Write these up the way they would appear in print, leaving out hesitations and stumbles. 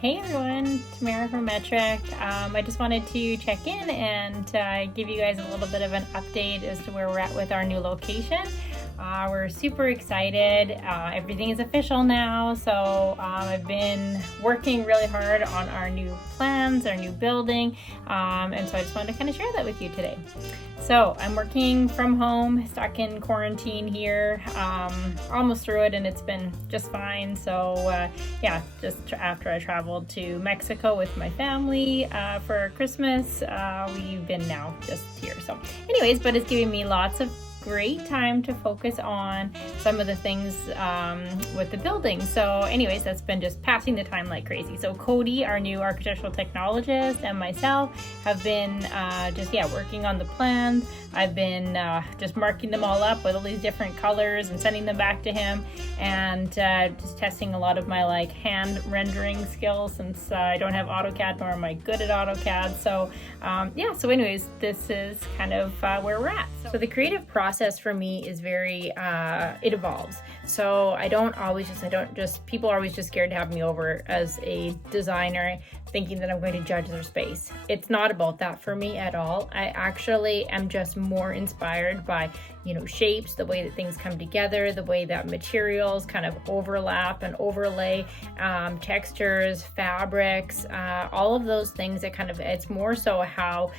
Hey everyone, Tamara from Metric. I just wanted to check in and give you guys a little bit of an update as to where we're at with our new location. We're super excited. Everything is official now, so I've been working really hard on our new plans, our new building, and so I just wanted to kind of share that with you today. So I'm working from home, stuck in quarantine here, almost through it, and it's been just fine. So yeah, just after I traveled to Mexico with my family for Christmas, we've been now just here. So anyways, but it's giving me lots of great time to focus on some of the things with the building. So anyways, that's been just passing the time like crazy. So Cody, our new architectural technologist, and myself have been working on the plans. I've been just marking them all up with all these different colors and sending them back to him, and just testing a lot of my hand rendering skills, since I don't have AutoCAD, nor am I good at AutoCAD. So so anyways, this is kind of where we're at. So the creative process for me is very, it evolves. So people are always just scared to have me over as a designer, thinking that I'm going to judge their space. It's not about that for me at all. I actually am just more inspired by, shapes, the way that things come together, the way that materials kind of overlap and overlay, textures, fabrics, all of those things that it's more so how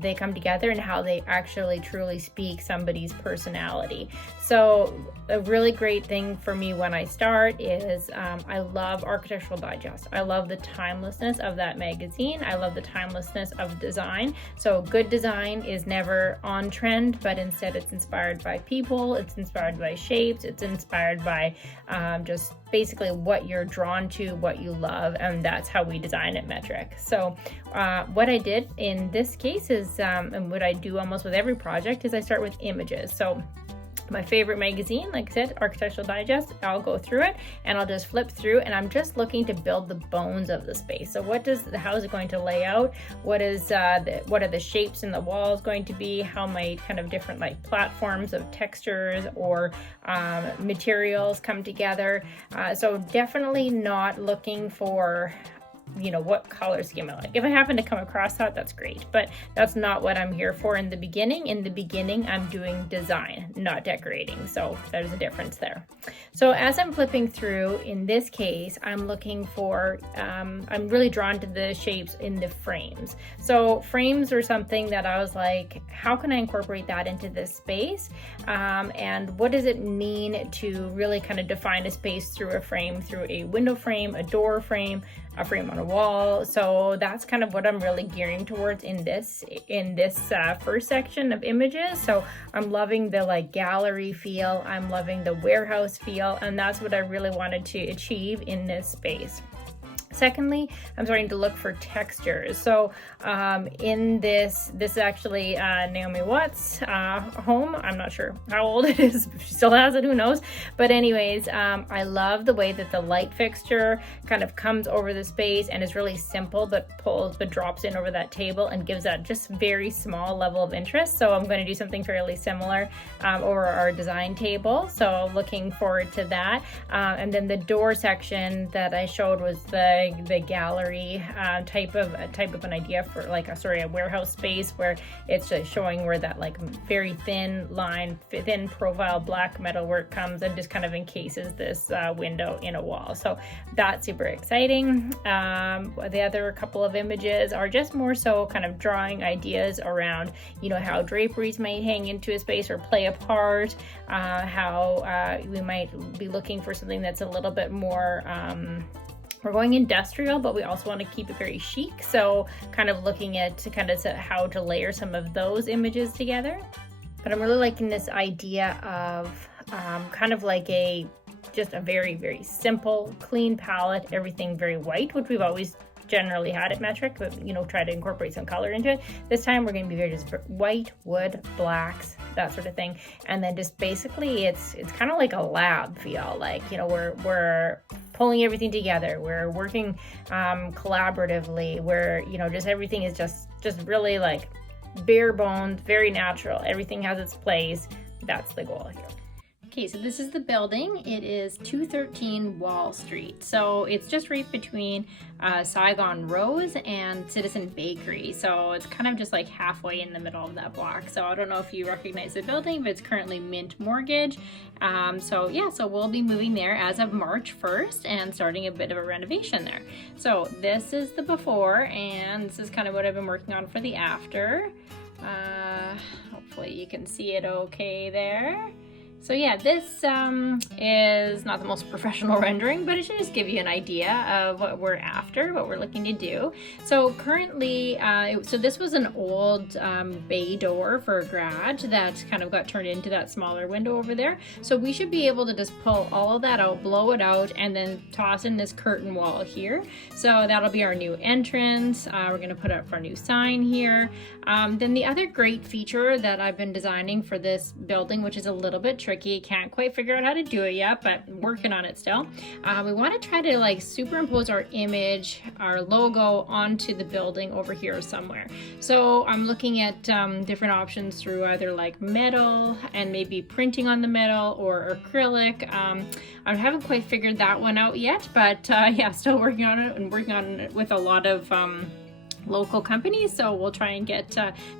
they come together and how they actually truly speak somebody's personality. So a really great thing for me when I start is I love Architectural Digest. I love the timelessness of that magazine. I love the timelessness of design. So good design is never on trend, but instead it's inspired by people, it's inspired by shapes, it's inspired by just basically what you're drawn to, what you love, and that's how we design at Metric. So what I did in this case is, and what I do almost with every project, is I start with images. So my favorite magazine, like I said, Architectural Digest, I'll go through it and I'll just flip through, and I'm just looking to build the bones of the space. So how is it going to lay out? What are the shapes in the walls going to be? How might kind of different platforms of textures or materials come together? So definitely not looking for what color scheme I like. If I happen to come across that, that's great, but that's not what I'm here for in the beginning. In the beginning, I'm doing design, not decorating. So there's a difference there. So as I'm flipping through, in this case, I'm looking for, I'm really drawn to the shapes in the frames. So frames are something that I was like, how can I incorporate that into this space? And what does it mean to really kind of define a space through a frame, through a window frame, a door frame, a frame on a wall? So that's kind of what I'm really gearing towards in this first section of images. So I'm loving the gallery feel, I'm loving the warehouse feel, and that's what I really wanted to achieve in this space. Secondly, I'm starting to look for textures. So in this is actually Naomi Watts' home. I'm not sure how old it is. If she still has it, who knows? But anyways, I love the way that the light fixture kind of comes over the space and is really simple, but drops in over that table and gives that just very small level of interest. So I'm going to do something fairly similar over our design table. So looking forward to that. And then the door section that I showed was the gallery type of an idea for a warehouse space, where it's just showing where that very thin line, thin profile black metalwork comes and just kind of encases this window in a wall. So that's super exciting. The other couple of images are just more so kind of drawing ideas around how draperies might hang into a space or play a part, how we might be looking for something that's a little bit more we're going industrial, but we also want to keep it very chic. So kind of looking at how to layer some of those images together. But I'm really liking this idea of kind of just a very, very simple, clean palette, everything very white, which we've always generally had at Metric, but try to incorporate some color into it. This time we're going to be very just white, wood, blacks, that sort of thing. And then just basically it's kind of like a lab feel, we're pulling everything together, we're working collaboratively, where just everything is just really bare bones, very natural. Everything has its place. That's the goal here. Okay, so this is the building. It is 213 Wall Street. So it's just right between Saigon Rose and Citizen Bakery. So it's kind of just like halfway in the middle of that block. So I don't know if you recognize the building, but it's currently Mint Mortgage. So yeah, so we'll be moving there as of March 1st and starting a bit of a renovation there. So this is the before, and this is kind of what I've been working on for the after. Hopefully you can see it okay there. So yeah, this is not the most professional rendering, but it should just give you an idea of what we're after, what we're looking to do. So currently, so this was an old bay door for a garage that kind of got turned into that smaller window over there. So we should be able to just pull all of that out, blow it out, and then toss in this curtain wall here. So that'll be our new entrance. We're gonna put up our new sign here. Then the other great feature that I've been designing for this building, which is a little bit tricky, can't quite figure out how to do it yet, but working on it still. We want to try to like superimpose our image, our logo onto the building over here somewhere. So I'm looking at different options through either like metal and maybe printing on the metal or acrylic. I haven't quite figured that one out yet, but yeah, still working on it and working on it with a lot of local companies, so we'll try and get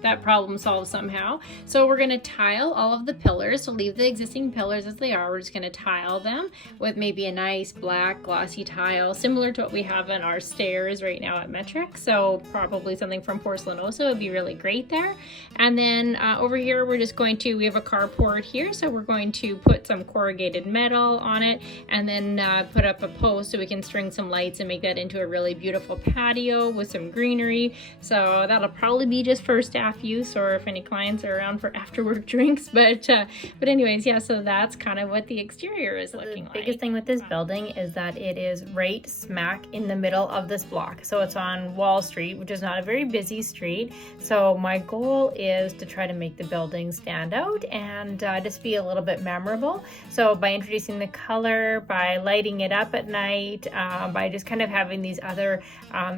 that problem solved somehow. So we're going to tile all of the pillars, so leave the existing pillars as they are. We're just going to tile them with maybe a nice black glossy tile similar to what we have in our stairs right now at Metric, so probably something from Porcelanosa would be really great there. And then over here we're just going to, we have a carport here, so we're going to put some corrugated metal on it and then put up a post so we can string some lights and make that into a really beautiful patio with some greenery. So that'll probably be just for staff use or if any clients are around for after work drinks, but anyways, yeah, so that's kind of what the exterior is looking like. The biggest thing with this building is that it is right smack in the middle of this block. So it's on Wall Street, which is not a very busy street. So my goal is to try to make the building stand out and just be a little bit memorable. So by introducing the color, by lighting it up at night, by just kind of having these other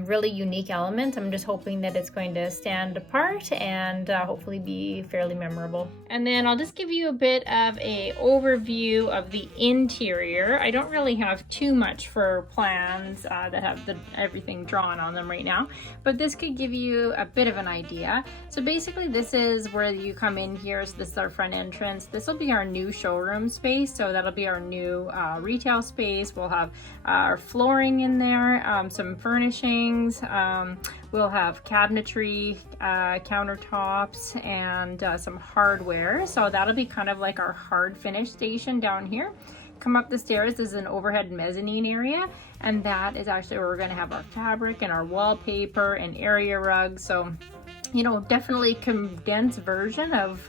really unique elements, I'm just hoping that it's going to stand apart and hopefully be fairly memorable. And then I'll just give you a bit of a overview of the interior. I don't really have too much for plans that have everything drawn on them right now, but this could give you a bit of an idea. So basically this is where you come in here. So this is our front entrance. This will be our new showroom space. So that'll be our new retail space. We'll have our flooring in there, some furnishings. We'll have cabinetry, countertops, and some hardware. So that'll be kind of like our hard finish station down here. Come up the stairs, this is an overhead mezzanine area, and that is actually where we're going to have our fabric and our wallpaper and area rugs. So, you know, definitely condensed version of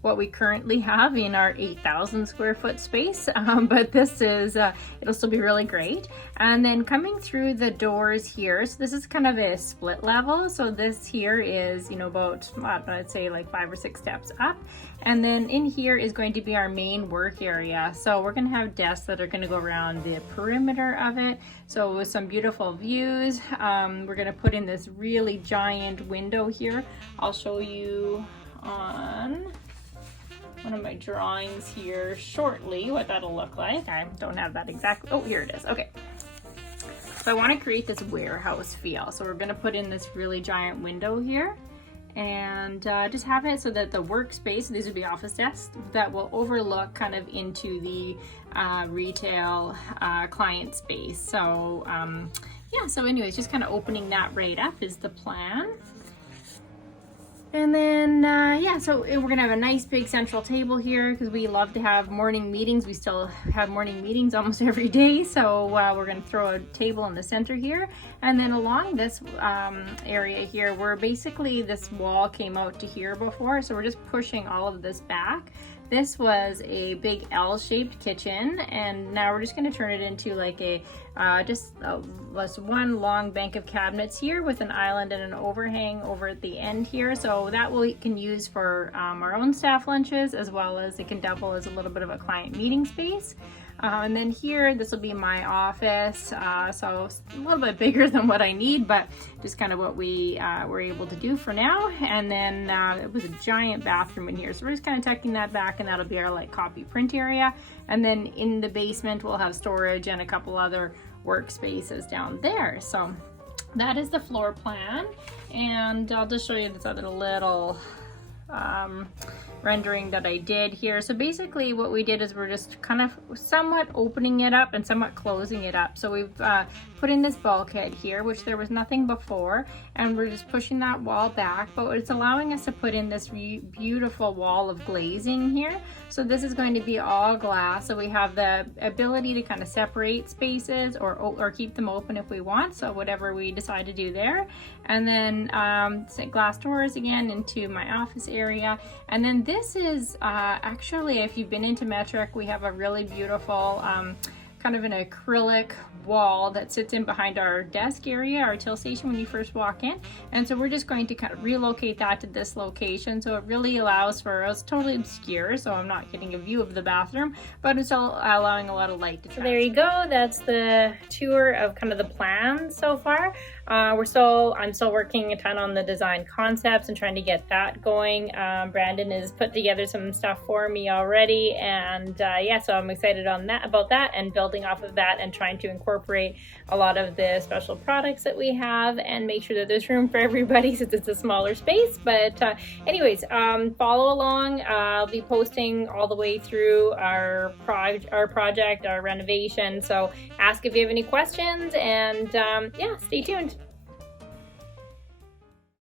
what we currently have in our 8,000 square foot space, but this is it'll still be really great. And then coming through the doors here, so this is kind of a split level, so this here is, you know, about I'd say like 5 or 6 steps up, and then in here is going to be our main work area. So we're going to have desks that are going to go around the perimeter of it, so with some beautiful views. We're going to put in this really giant window here. I'll show you on one of my drawings here shortly what that'll look like. I don't have that exactly. Oh, here it is. Okay. So I want to create this warehouse feel. So we're going to put in this really giant window here and just have it so that the workspace, these would be office desks, that will overlook kind of into the retail client space. So yeah, so anyways, just kind of opening that right up is the plan. And then, yeah, so we're gonna have a nice big central table here because we love to have morning meetings. We still have morning meetings almost every day. So we're gonna throw a table in the center here. And then along this area here, where basically this wall came out to here before. So we're just pushing all of this back. This was a big L-shaped kitchen, and now we're just going to turn it into like a just one long bank of cabinets here with an island and an overhang over at the end here. So that we can use for our own staff lunches, as well as it can double as a little bit of a client meeting space. And then here, this will be my office. So a little bit bigger than what I need, but just kind of what we were able to do for now. And then it was a giant bathroom in here. So we're just kind of tucking that back, and that'll be our like copy print area. And then in the basement, we'll have storage and a couple other workspaces down there. So that is the floor plan. And I'll just show you this other little rendering that I did here. So basically what we did is we're just kind of somewhat opening it up and somewhat closing it up. So we've put in this bulkhead here, which there was nothing before, and we're just pushing that wall back, but it's allowing us to put in this beautiful wall of glazing here. So this is going to be all glass, so we have the ability to kind of separate spaces or keep them open if we want, so whatever we decide to do there. And then glass doors again into my office area. And then this is actually, if you've been into Metric, we have a really beautiful kind of an acrylic wall that sits in behind our desk area, our till station when you first walk in. And so we're just going to kind of relocate that to this location. So it really allows for, it's totally obscure, so I'm not getting a view of the bathroom, but it's all allowing a lot of light to transfer. So there you go, that's the tour of kind of the plan so far. I'm still working a ton on the design concepts and trying to get that going. Brandon has put together some stuff for me already, and yeah, so I'm excited about that and building off of that and trying to incorporate a lot of the special products that we have and make sure that there's room for everybody since it's a smaller space. But anyways, follow along. I'll be posting all the way through our project, our renovation. So ask if you have any questions, and yeah, stay tuned.